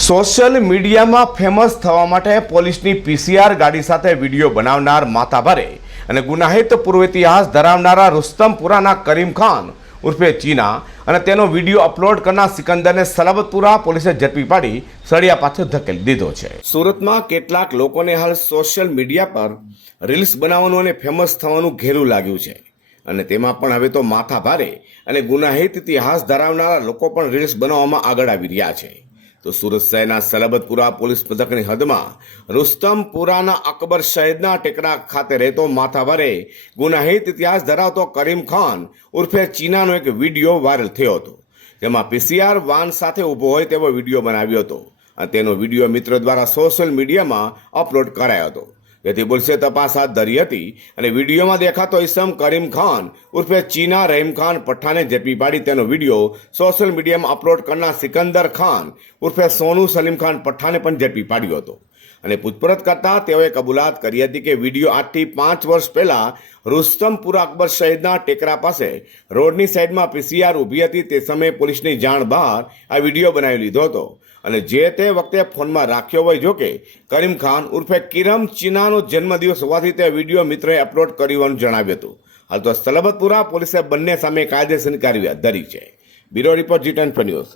Social મીડિયામાં famous થવા માટે પોલીસની પીસીઆર ગાડી સાથે વિડીયો બનાવનાર માથાભારે અને ગુનાહિત પૂર્વ ઇતિહાસ ધરાવનારા રુસ્તમપુરાના કરીમ ખાન ઉર્ફે ચીના અને તેનો વિડીયો અપલોડ કરનાર સિકંદરને સલાબતપુરા પોલીસે ઝડપી પાડી સળિયા પાછળ ધકેલી દીધો છે। સુરતમાં કેટલાક લોકોને હાલ સોશિયલ મીડિયા પર રીલ્સ બનાવવાનું અને ફેમસ થવાનું ઘેરું લાગ્યું છે અને તેમાં પણ હવે તો માથાભારે અને ગુનાહિત ઇતિહાસ ધરાવનારા લોકો પણ રીલ્સ બનાવવામાં આગળ આવી રહ્યા છે। તો સુરત શહેરના સલાબતપુરા પોલીસ મથકની હદમાં રુસ્તમપુરાના અકબર શહેરના ટેકરા ખાતે રહેતો માથાભારે ગુનાહિત ઇતિહાસ ધરાવતો કરીમ ખાન ઉર્ફે ચીનાનો એક વિડીયો વાયરલ થયો હતો, જેમાં પીસીઆર વાન સાથે ઊભો હોય તેવો વિડીયો બનાવ્યો હતો અને તેનો વિડીયો મિત્રો દ્વારા સોશિયલ મીડિયામાં અપલોડ કરાયો હતો, જેથી પોલીસે તપાસ હાથ ધરી હતી અને વિડીયોમાં દેખાતો ઇસમ કરીમ ખાન ઉર્ફે ચીના રહીમ ખાન પઠાને ઝડપી પાડી તેનો વિડીયો સોશિયલ મીડિયામાં અપલોડ કરનાર સિકંદર ખાન ઉર્ફે સોનુ સલીમ ખાન પઠાને પણ ઝડપી પાડ્યો હતો અને પૂછપરછ કરતા તેઓએ કબૂલાત કરી હતી કે વિડીયો આજથી 5 વર્ષ પહેલા રુસ્તમપુરા અકબર શહેરના ટેકરા પાસે રોડની સાઈડમાં પીસીઆર ઊભી હતી તે સમયે પોલીસની જાણ બહાર આ વિડીયો બનાવી લીધો હતો અને જે તે વખતે ફોનમાં રાખ્યો હોય। જો કે કરીમ ખાન ઉર્ફે કિરમ ચીનાનો જન્મદિવસ હોવાથી તે વિડીયો મિત્રોએ અપલોડ કર્યું જણાવ્યું હતું। હાલ તો સલાબતપુરા પોલીસે બંને સામે કાયદેસરની કાર્યવાહી હાથ ધરી છે। Bureau report G10 news.